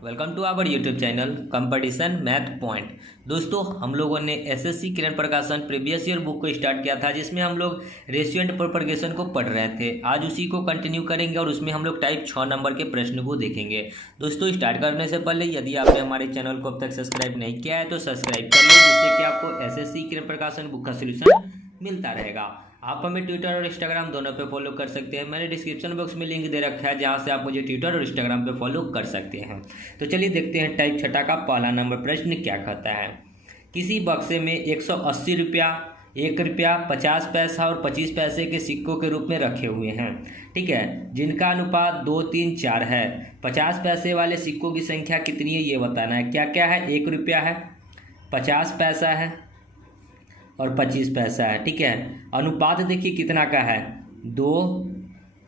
Welcome to our YouTube channel competition math point. दोस्तों, हम लोगों ने SSC Kiran Prakashan previous year book को स्टार्ट किया था, जिसमें हम लोग रेशियो एंड प्रोपगेशन को पढ़ रहे थे। आज उसी को कंटिन्यू करेंगे और उसमें हम लोग टाइप 6 नंबर के प्रश्न को देखेंगे। दोस्तों, स्टार्ट करने से पहले यदि आपने हमारे चैनल को अब तक सब्सक्राइब नहीं किया है तो सब्सक्राइब कर लें, जिससे कि आपको एसएससी किरण प्रकाशन बुक का सोल्यूशन मिलता रहेगा। आप हमें ट्विटर और इंस्टाग्राम दोनों पे फॉलो कर सकते हैं। मैंने डिस्क्रिप्शन बॉक्स में लिंक दे रखा है, जहां से आप मुझे ट्विटर और इंस्टाग्राम पे फॉलो कर सकते हैं। तो चलिए देखते हैं टाइप 6 का पहला नंबर प्रश्न क्या कहता है। किसी बक्से में 180 रुपया, 1 रुपया, 50 पैसा और 25 पैसे के सिक्कों के रूप में रखे हुए हैं, ठीक है, जिनका अनुपात 2, 3, 4 है। 50 पैसे वाले सिक्कों की संख्या कितनी है ये बताना है। क्या क्या है? 1 रुपया है, 50 पैसा है और 25 पैसा है, ठीक है। अनुपात देखिए कितना का है, 2,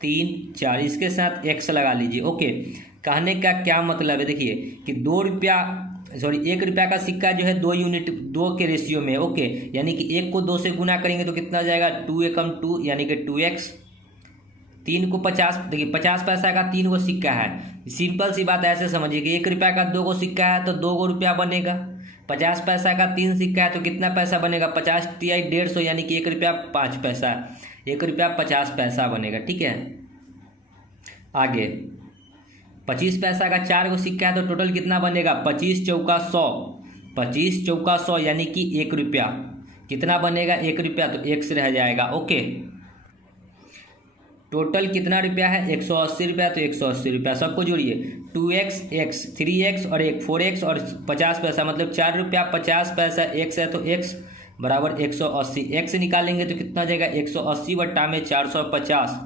3, 4। इसके साथ x लगा लीजिए। ओके, कहने का क्या मतलब है, देखिए कि 1 रुपया का सिक्का जो है 2 यूनिट 2 के रेशियो में। ओके, यानी कि 1 को 2 से गुना करेंगे तो कितना जाएगा, 2 एकम 2 यानी कि 2x। 3 को 50, देखिए 50 पैसा का 3 गो सिक्का है। सिंपल सी बात ऐसे समझिए कि 1 रुपया का 2 गो सिक्का है तो 2 गो रुपया बनेगा। 50 पैसा का 3 सिक्का है तो कितना पैसा बनेगा, 50 तिहाई 150 यानी कि 1 रुपया 5 पैसा, 1 रुपया 50 पैसा बनेगा, ठीक है। आगे 25 पैसा का 4 गो सिक्का है तो टोटल कितना बनेगा, 25 चौका 100, 25 चौका 100 यानी कि 1 रुपया। कितना बनेगा, 1 रुपया, तो x रह जाएगा। ओके, टोटल कितना रुपया है, 180 रुपया, तो 180 रुपया सबको जोड़िए। 2x, x, 3x और 1 4x और 50 पैसा, मतलब 4 रुपया 50 पैसा x है, तो x बराबर 180। x निकालेंगे तो कितना जाएगा, 180 बट्टा में 450।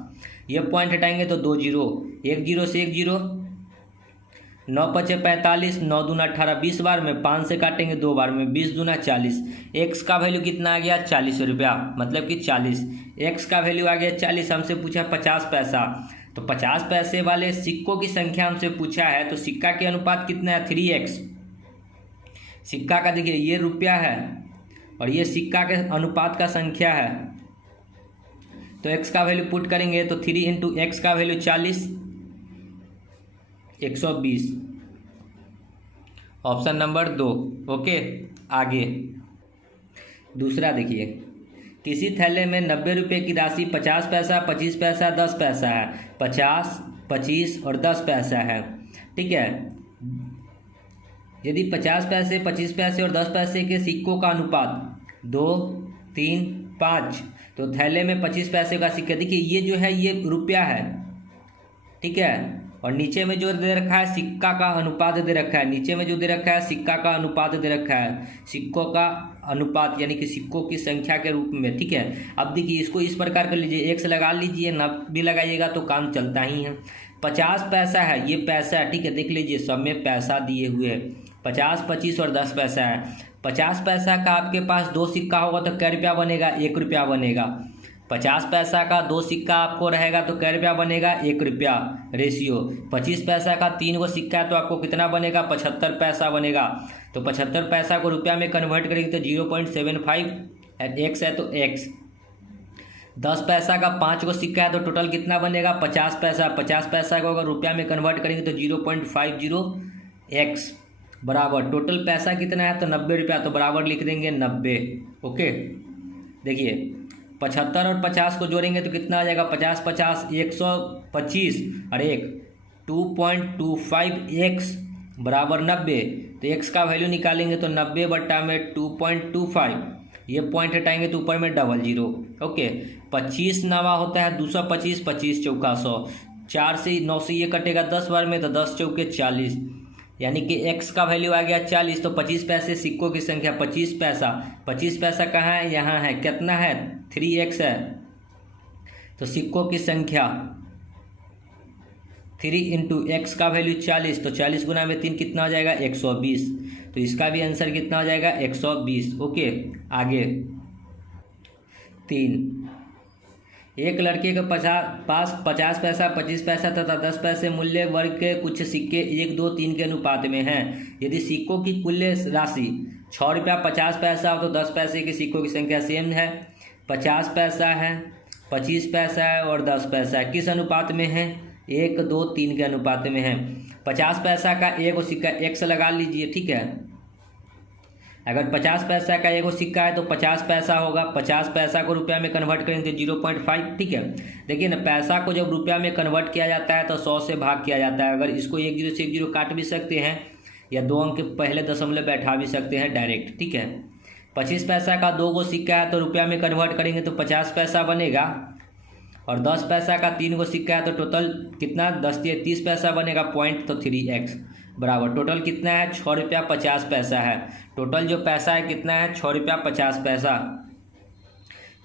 ये पॉइंट हटाएंगे तो 2 जीरो, 1 जीरो से 1 जीरो, 9 पचे 45, 9 दूना 18, 20 बार में 5 से काटेंगे 2 बार में, 20 दूना 40। x का वैल्यू कितना आ गया, 40 रुपया, मतलब कि 40। x का वैल्यू आ गया 40। हमसे पूछा 50 पैसा, तो 50 पैसे वाले सिक्कों की संख्या हमसे पूछा है, तो सिक्का के अनुपात कितना है, 3x। सिक्का का देखिए ये रुपया है और ये सिक्का के अनुपात का संख्या है, तो x का वैल्यू पुट करेंगे तो 3 इंटू एक्स का वैल्यू 40, 120। Option number 2। ओके, आगे दूसरा देखिए, किसी थैले में 90 रुपये की राशि 50 पैसा, 25 पैसा, 10 पैसा है। 50, 25 और 10 पैसा है, ठीक है। यदि 50 पैसे, 25 पैसे और 10 पैसे के सिक्कों का अनुपात 2, 3, 5, तो थैले में 25 पैसे का सिक्का, देखिए ये जो है ये रुपया है, ठीक है, और नीचे में जो दे रखा है सिक्का का अनुपात दे रखा है। नीचे में जो दे रखा है सिक्का का अनुपात दे रखा है, सिक्कों का अनुपात यानी कि सिक्कों की संख्या के रूप में, ठीक है। अब देखिए इसको इस प्रकार कर लीजिए, x लगा लीजिए, न भी लगाइएगा तो काम चलता ही है। 50 पैसा है, ये पैसा है, ठीक है, देख लीजिए सब में पैसा दिए हुए है। 50, 25 और 10 पैसा है। 50 पैसा का आपके पास 2 सिक्का होगा तो कै रुपया बनेगा, 1 रुपया बनेगा। 50 पैसा का 2 सिक्का आपको रहेगा तो कै रुपया बनेगा, 1 रुपया रेशियो। 25 पैसा का 3 गो सिक्का है तो आपको कितना बनेगा, 75 पैसा बनेगा। तो 75 पैसा को रुपया में कन्वर्ट करेंगे तो 0.75, x है तो x। 10 पैसा का 5 गो सिक्का है तो टोटल कितना बनेगा, 50 पैसा। 50 पैसा को अगर रुपया में कन्वर्ट करेंगे तो 0.50x बराबर टोटल पैसा कितना है, तो 90 रुपया, तो बराबर लिख देंगे 90। ओके, देखिए 75 और 50 को जोड़ेंगे तो कितना आ जाएगा, 50, 50, 125 और 1 2.25x बराबर 90। तो x का वैल्यू निकालेंगे तो 90 बट्टा में 2.25, ये पॉइंट हटाएंगे तो ऊपर में डबल जीरो। ओके, 25 नवा होता है 225, 25 चौका 100, 4 से 9 से ये कटेगा 10 बार में, तो 10 चौके 40, यानी कि x का वैल्यू आ गया 40। तो 25 पैसे सिक्कों की संख्या 25 पैसा, 25 पैसा कहाँ है, यहाँ है, कितना है, 3x है। तो सिक्कों की संख्या 3 इंटू एक्स का वैल्यू 40, तो 40 गुना में 3 कितना हो जाएगा, 120। तो इसका भी आंसर कितना हो जाएगा, 120। ओके, आगे 3, एक लड़के के पास 50 पैसा, 25 पैसा तथा 10 पैसे मूल्य वर्ग के कुछ सिक्के 1, 2, 3 के अनुपात में हैं। यदि सिक्कों की कुल राशि 6 रुपया 50 पैसा हो तो 10 पैसे के सिक्कों की संख्या सेम है। 50 पैसा है, 25 पैसा है और 10 पैसा है, किस अनुपात में है, 1, 2, 3 के अनुपात में है। 50 पैसा का एक सिक्का एक्स लगा लीजिए, ठीक है। अगर 50 पैसा का एक सिक्का है तो 50 पैसा होगा। 50 पैसा को रुपया में कन्वर्ट करेंगे तो 0.5, ठीक है। देखिए ना, पैसा को जब रुपया में कन्वर्ट किया जाता है तो 100 से भाग किया जाता है। अगर इसको 1 0 से 1 0 काट भी सकते हैं या 2 अंक के पहले दशमलव बैठा भी सकते हैं डायरेक्ट, ठीक है। 25 पैसा का 2 गो सिक्का है तो रुपया में कन्वर्ट करेंगे तो 50 पैसा बनेगा। और 10 पैसा का 3 गो सिक्का है तो टोटल कितना 10 या 30 पैसा बनेगा, पॉइंट तो 3x बराबर टोटल कितना है 6 रुपया 50 पैसा है। टोटल जो पैसा है कितना है 6 रुपया 50 पैसा।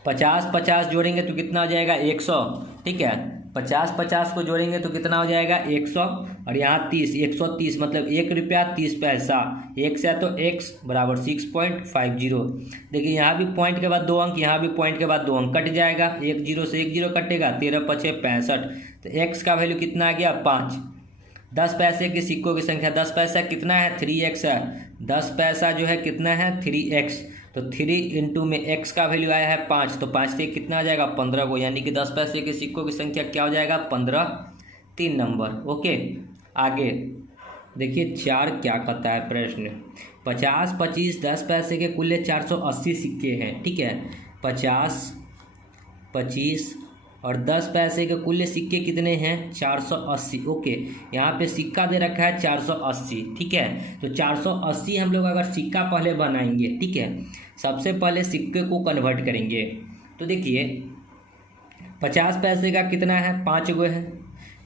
50 जोड़ेंगे तो कितना हो जाएगा 100, ठीक है। 50 को जोड़ेंगे तो कितना हो जाएगा 100 और यहाँ 30, 130 मतलब 1 रुपया 30 पैसा। एक से तो x बराबर 6.50। देखिए यहाँ भी पॉइंट के बाद 2 अंक, यहाँ भी पॉइंट के बाद 2 अंक कट जाएगा। 1 0 से 1 0 कटेगा, 13 5 65। तो x का वैल्यू कितना आ गया 5। 10 पैसे के सिक्कों की संख्या, 10 पैसा कितना है 3x है। 10 पैसा जो है कितना है 3x, तो 3 इंटू में x का वैल्यू आया है 5, तो 5 से कितना आ जाएगा 15 को, यानी कि 10 पैसे के सिक्कों की संख्या क्या हो जाएगा 15, 3 नंबर। ओके, आगे देखिए 4 क्या कहता है प्रश्न। 50, 25, 10 पैसे के कुल 480 सिक्के हैं, ठीक है। 50, 25 और 10 पैसे के कुल सिक्के कितने हैं 480। ओके, यहाँ पे सिक्का दे रखा है 480, ठीक है। तो 480 हम लोग अगर सिक्का पहले बनाएंगे, ठीक है। सबसे पहले सिक्के को कन्वर्ट करेंगे तो देखिए 50 पैसे का कितना है 5 गो है,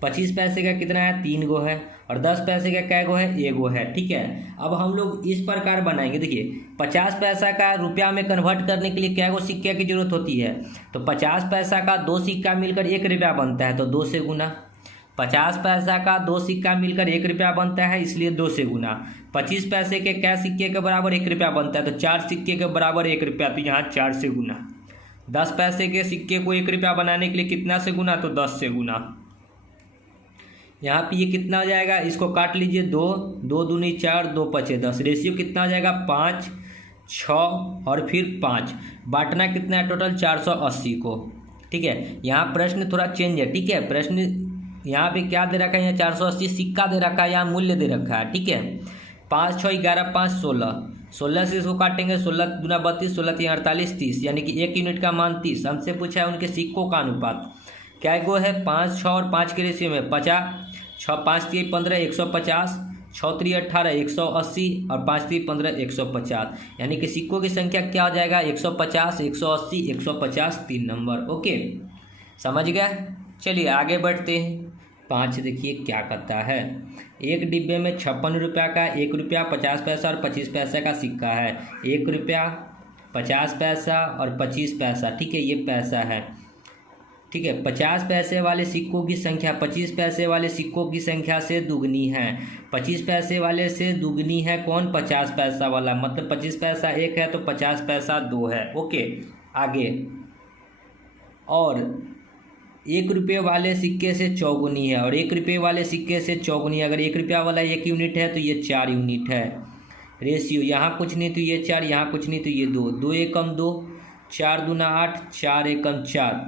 25 पैसे का कितना है 3 गो है और 10 पैसे का क्या गो है 1 गो है, ठीक है। अब हम लोग इस प्रकार बनाएंगे। देखिए 50 पैसा का रुपया में कन्वर्ट करने के लिए क्या गो सिक्के की जरूरत होती है, तो 50 पैसा का 2 सिक्का मिलकर 1 रुपया बनता है तो 2 से गुना। 50 पैसा का 2 सिक्का मिलकर 1 रुपया बनता है, इसलिए 2 से गुना। 25 पैसे के क्या सिक्के के बराबर 1 रुपया बनता है, तो 4 सिक्के के बराबर 1 रुपया, तो यहाँ 4 से गुना। 10 पैसे के सिक्के को 1 रुपया बनाने के लिए कितना से गुना, तो 10 से गुना। यहाँ पे ये कितना हो जाएगा, इसको काट लीजिए 2, 2 दूनी 4, 2 पचे 10। रेशियो कितना हो जाएगा 5, 6 और फिर 5। बांटना कितना है टोटल 480 को, ठीक है। यहाँ प्रश्न थोड़ा चेंज है, ठीक है। प्रश्न यहाँ पे क्या दे रखा है, यहाँ 480 सिक्का दे रखा है, यहाँ मूल्य दे रखा है, ठीक है। 5 6 11 5 16, 16 से इसको काटेंगे 16 दूना 32, 16 3 48 30, यानी कि 1 यूनिट का मान 30। हमसे पूछा है उनके सिक्कों का अनुपात क्या गो है 5, 6 और 5 के रेशियो में 50, 6 5 3 15 150, 6 3 18 180 और 5 3 15 150, यानी कि सिक्कों की संख्या क्या हो जाएगा 150, 180, 150, 3 नंबर। ओके, समझ गया। चलिए आगे बढ़ते हैं। 5 देखिए क्या कहता है। एक डिब्बे में 56 रुपया का 1 रुपया 50 पैसा और 25 पैसा का सिक्का है। 1 रुपया 50 पैसा और 25 पैसा, ठीक है, ये पैसा है, ठीक है। 50 पैसे वाले सिक्कों की संख्या 25 पैसे वाले सिक्कों की संख्या से दुगनी है। 25 पैसे वाले से दुगनी है कौन 50 पैसा वाला, मतलब 25 पैसा 1 है तो 50 पैसा 2 है। ओके, आगे। और 1 रुपये वाले सिक्के से चौगुनी है और 1 रुपये वाले सिक्के से चौगुनी है। अगर 1 रुपया वाला 1 यूनिट है तो ये 4 यूनिट है। रेशियो यहाँ कुछ नहीं तो ये 4, यहाँ कुछ नहीं तो ये 2, 2 एकम 2, 4 दूना 8, 4 एकम 4।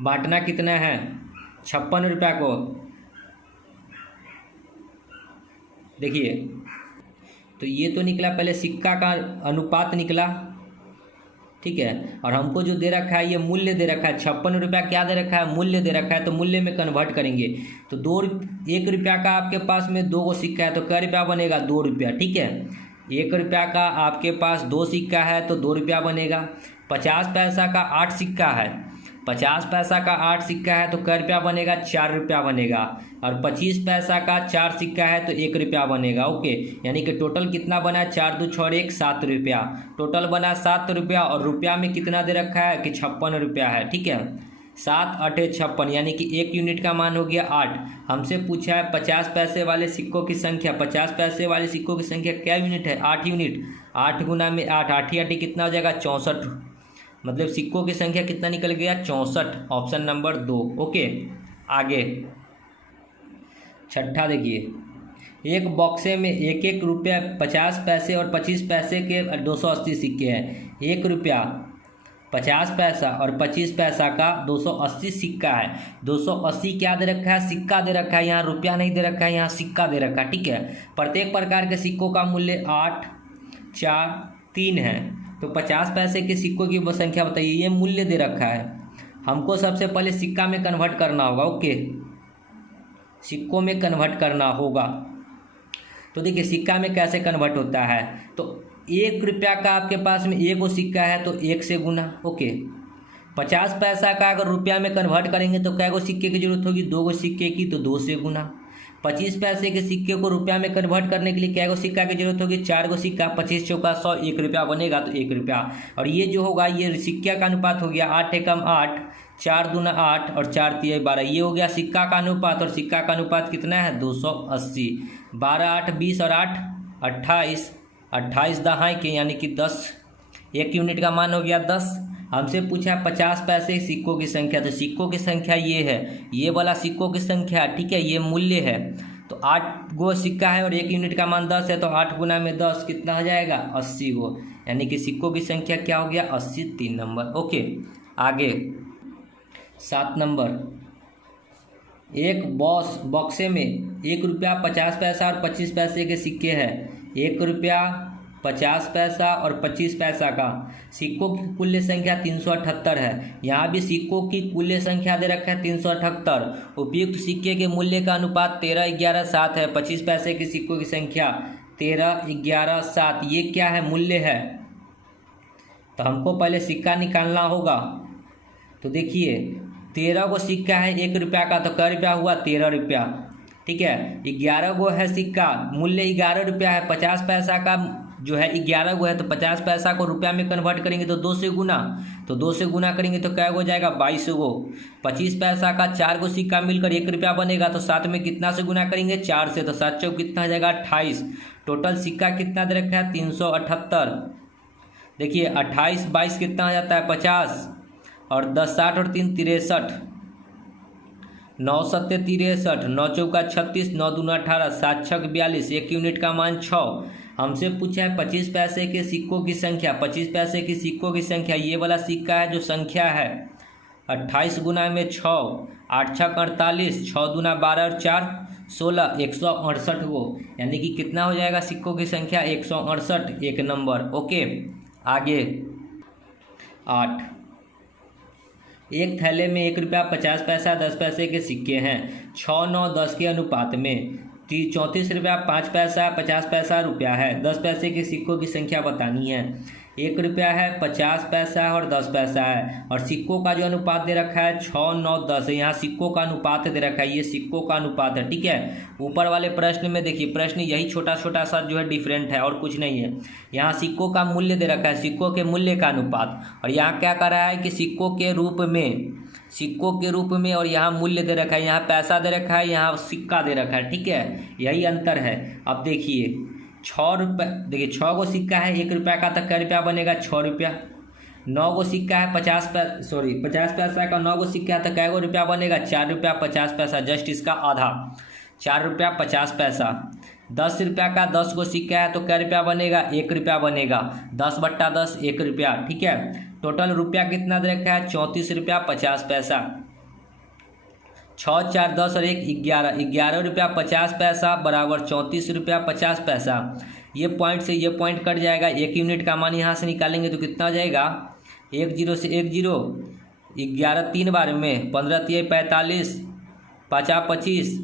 बांटना कितना है 56 रुपया को, देखिए तो ये तो निकला पहले सिक्का का अनुपात निकला, ठीक है। और हमको जो दे रखा है ये मूल्य दे रखा है 56 रुपया, क्या दे रखा है मूल्य दे रखा है, तो मूल्य में कन्वर्ट करेंगे तो 1 रुपया का आपके पास में 2 गो सिक्का है तो क्या रुपया बनेगा 2 रुपया, ठीक है। 1 रुपया का आपके पास 2 सिक्का है तो 2 रुपया बनेगा। 50 पैसा का 8 सिक्का है, 50 पैसा का 8 सिक्का है तो क्या रुपया बनेगा 4 रुपया बनेगा। और 25 पैसा का 4 सिक्का है तो 1 रुपया बनेगा। ओके, यानी कि टोटल कितना बना 4 2 6 1 7 रुपया, टोटल बना 7 रुपया। और रुपया में कितना दे रखा है कि 56 रुपया है, ठीक है। 7 8 56, यानी कि 1 यूनिट का मान हो गया 8। हमसे पूछा है 50 पैसे वाले सिक्कों की संख्या, 50 पैसे वाले सिक्कों की संख्या क्या यूनिट है 8 यूनिट। 8 गुना में 8, 8 8 कितना हो जाएगा 64, मतलब सिक्कों की संख्या कितना निकल गया 64, ऑप्शन नंबर 2। ओके, आगे छठा देखिए। एक बॉक्से में 1 रुपया 50 पैसे और 25 पैसे के 280 सिक्के हैं। 1 रुपया 50 पैसा और 25 पैसा का 280 सिक्का है। 280 क्या दे रखा है? सिक्का दे रखा है, यहाँ रुपया नहीं दे रखा है, यहाँ सिक्का दे रखा है। ठीक है, प्रत्येक प्रकार के सिक्कों का मूल्य 8, 4, 3 है। तो 50 पैसे के सिक्कों की संख्या बताइए, ये मूल्य दे रखा है। हमको सबसे पहले सिक्का में कन्वर्ट करना होगा। ओके, सिक्कों में कन्वर्ट करना होगा। तो देखिए सिक्का में कैसे कन्वर्ट होता है, तो 1 रुपया का आपके पास में 1 सिक्का है तो 1 से गुना। ओके, 50 पैसा का अगर रुपया में कन्वर्ट करेंगे तो कै गो सिक्के की जरूरत होगी? 2 सिक्के की, तो 2 से गुना। 25 पैसे के सिक्के को रुपया में कन्वर्ट करने के लिए कै गो सिक्का की जरूरत होगी? 4 सिक्का। 25 चौका 100, 1 रुपया बनेगा तो 1 रुपया। और ये जो होगा ये सिक्का का अनुपात हो गया 8 एकम 8, 4 दूना 8 और 4 तिया 12। ये हो गया सिक्का का अनुपात, और सिक्का का अनुपात कितना है? 280। 12, 8, 20 और 8, 28। 28 दहाई के यानी कि 10। 1 यूनिट का मान हो गया 10। हमसे पूछा 50 पैसे सिक्कों की संख्या, तो सिक्कों की संख्या ये है, ये वाला सिक्कों की संख्या। ठीक है, ये मूल्य है। तो 8 गो सिक्का है और 1 यूनिट का मान 10 है, तो 8 गुना में 10 कितना हो जाएगा? 80 गो। यानी कि सिक्कों की संख्या क्या हो गया? 80, 3 नंबर। ओके, आगे 7 नंबर। एक बॉक्से में 1 रुपया 50 पैसा और 25 पैसे के सिक्के हैं। 1 रुपया 50 पैसा और 25 पैसा का सिक्कों की कुल संख्या 378 है। यहाँ भी सिक्कों की कुल संख्या दे रखा है 378। उपयुक्त सिक्के के मूल्य का अनुपात 13, 11, 7 है। 25 पैसे के सिक्कों की संख्या 13, 11, 7, ये क्या है? मूल्य है। तो हमको पहले सिक्का निकालना होगा। तो देखिए 13 गो सिक्का है 1 रुपया का, तो कै रुपया हुआ? 13 रुपया। ठीक है, 11 गो है सिक्का, मूल्य 11 रुपया है। 50 पैसा का जो है 11 गो है, तो 50 पैसा को रुपया में कन्वर्ट करेंगे तो 2 से गुना, तो 2 से गुना करेंगे तो क्या हो जाएगा? 22 गो। 25 पैसा का 4 गो सिक्का मिलकर 1 रुपया बनेगा, तो 7 में कितना से गुना करेंगे? 4 से, तो 7 चौक कितना हो जाएगा? 28। टोटल सिक्का कितना दे रखा है? 378। देखिए 28, 22 कितना हो जाता है? 50 और 10, 60 और 3, 63। 9 सत्ते 63, 9 चौका 36, 9 दूना 18, 7 छक 42। 1 यूनिट का मान 6। हमसे पूछा है 25 पैसे के सिक्कों की संख्या। 25 पैसे की सिक्कों की संख्या, ये वाला सिक्का है जो संख्या है 28 गुना में 6, 8 छक 48, 6 दूना 12 और 4 16, 168 गो। यानी कि कितना हो जाएगा सिक्कों की संख्या? 168, 1 नंबर। ओके, आगे 8। एक थैले में 1 रुपया 50 पैसा 10 पैसे के सिक्के हैं। 6, 9, 10 के अनुपात में 34 रुपया 5 पैसा 50 पैसा रुपया है। 10 पैसे के सिक्कों की संख्या बतानी है। 1 रुपया है, 50 पैसा है और 10 पैसा है, और सिक्कों का जो अनुपात दे रखा है 6, 9, 10 है। यहाँ सिक्कों का अनुपात दे रखा है, ये सिक्कों का अनुपात है। ठीक है, ऊपर वाले प्रश्न में देखिए, प्रश्न यही छोटा छोटा सा जो है डिफरेंट है और कुछ नहीं है। यहाँ सिक्कों का मूल्य दे रखा है, सिक्कों के मूल्य का अनुपात, और यहाँ क्या कर रहा है कि सिक्कों के रूप में, और यहाँ मूल्य दे रखा है, यहाँ पैसा दे रखा है, यहाँ सिक्का दे रखा है। ठीक है, यही अंतर है। अब देखिए 6 रुपये, देखिए 6 गो सिक्का है 1 रुपया का, तो कै रुपया बनेगा? 6 रुपया। 9 गो सिक्का है 50 पैसा का 9 गो सिक्का है, तो कै गो रुपया बनेगा? 4 रुपया 50 पैसा, जस्ट इसका आधा, 4 रुपया 50 पैसा। 10 रुपया का 10 गो सिक्का है, तो कै रुपया बनेगा? 1 रुपया बनेगा। 10/10, 1 रुपया। ठीक है, टोटल रुपया कितना दे रखा है? 34 रुपया 50 पैसा। 6, 4, 10 और 1, 11। 11 रुपया 50 पैसा बराबर 34 रुपया 50 पैसा। ये पॉइंट से ये पॉइंट कट जाएगा। 1 यूनिट का मान यहाँ से निकालेंगे तो कितना हो जाएगा? 1 0 से 1 0, 11 3 बार में, 15 तिया 45, 5 25,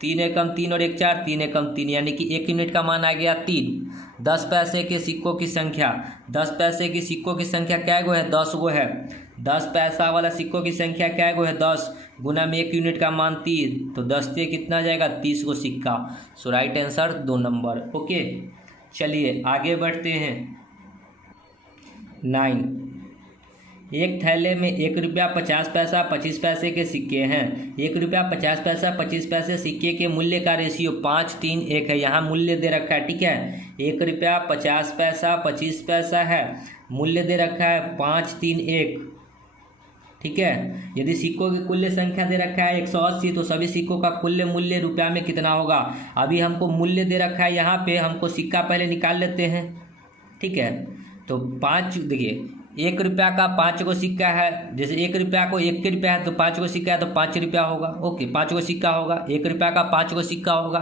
3 एकम 3 और 1 4, 3 एकम 3, यानी कि 1 यूनिट का मान आ गया 3। 10 पैसे के सिक्कों की संख्या, 10 पैसे की सिक्कों की संख्या क्या गो है? 10 गो है। 10 पैसा वाला सिक्कों की संख्या क्या गो है? 10 गुना में 1 यूनिट का मान 3, तो 10 से कितना जाएगा? 30 गो सिक्का। सो राइट आंसर 2 नंबर। ओके, चलिए आगे बढ़ते हैं। 9। एक थैले में 1 रुपया 50 पैसा 25 पैसे के सिक्के हैं। 1 रुपया 50 पैसा 25 पैसे सिक्के के मूल्य का रेशियो 5, 3, 1 है। यहाँ मूल्य दे रखा है। ठीक है, 1 रुपया 50 पैसा 25 पैसा है, मूल्य दे रखा है 5, 3, 1। ठीक है, यदि सिक्कों की कुल संख्या दे रखा है 180, तो सभी सिक्कों का कुल मूल्य रुपया में कितना होगा? अभी हमको मूल्य दे रखा है, यहाँ पे हमको सिक्का पहले निकाल लेते हैं। ठीक है, तो 5, देखिए एक रुपया का 5 को सिक्का है, जैसे 1 रुपया को 1 रुपया है तो 5 को सिक्का है तो 5 रुपया होगा। ओके, 5 को सिक्का होगा। 1 रुपया का 5 को सिक्का होगा।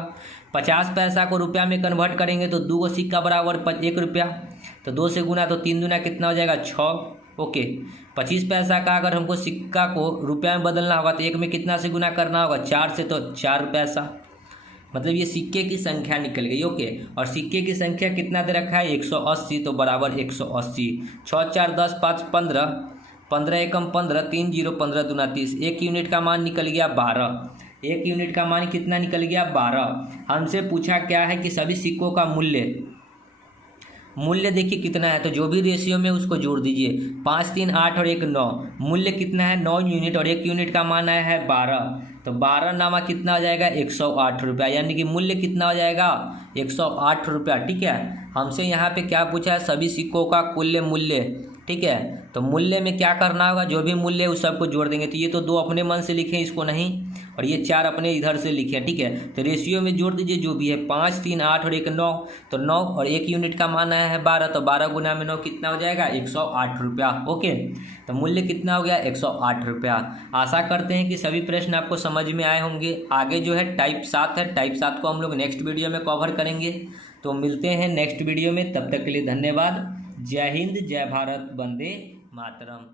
50 पैसा को रुपया में कन्वर्ट करेंगे तो 2 को सिक्का बराबर 1 रुपया, तो 2 से गुना तो 3 दूना कितना हो जाएगा 6। ओके, 25 पैसा का अगर हमको सिक्का को रुपया में बदलना होगा तो 1 में कितना से गुना करना होगा 4 से, तो 4 पैसा, मतलब ये सिक्के की संख्या निकल गई। ओके, और सिक्के की संख्या कितना दे रखा है 180, तो बराबर 180। 6 4 10 5 15, 15 एकम 15, 3 0 15 दूना 30। 1 यूनिट का मान निकल गया 12। 1 यूनिट का मान कितना निकल गया 12। हमसे पूछा क्या है कि सभी सिक्कों का मूल्य देखिए कितना है, तो जो भी रेशियो में उसको जोड़ दीजिए। 5 3 8 और 1 9। मूल्य कितना है 9 यूनिट और 1 यूनिट का मान आया है 12, तो 12 नामा कितना हो जाएगा 108 रुपया, यानी कि मूल्य कितना हो जाएगा 108 रुपया। ठीक है, हमसे यहाँ पे क्या पूछा है सभी सिक्कों का कुल मूल्य। ठीक है, तो मूल्य में क्या करना होगा, जो भी मूल्य है उस सबको जोड़ देंगे। तो ये तो 2 अपने मन से लिखे इसको नहीं, और ये 4 अपने इधर से लिखे। ठीक है, तो रेशियो में जोड़ दीजिए जो भी है। 5 3 8 और 1 9, तो 9 और 1 यूनिट का मान आया है 12, तो 12 गुना में 9 कितना हो जाएगा 108 रुपया। ओके, तो मूल्य कितना हो गया 108 रुपया। आशा करते हैं कि सभी प्रश्न आपको समझ में आए होंगे। आगे जो है टाइप 7 है, टाइप 7 को हम लोग नेक्स्ट वीडियो में कवर करेंगे। तो मिलते हैं नेक्स्ट वीडियो में, तब तक के लिए धन्यवाद। जय हिंद, जय भारत, वंदे मातरम।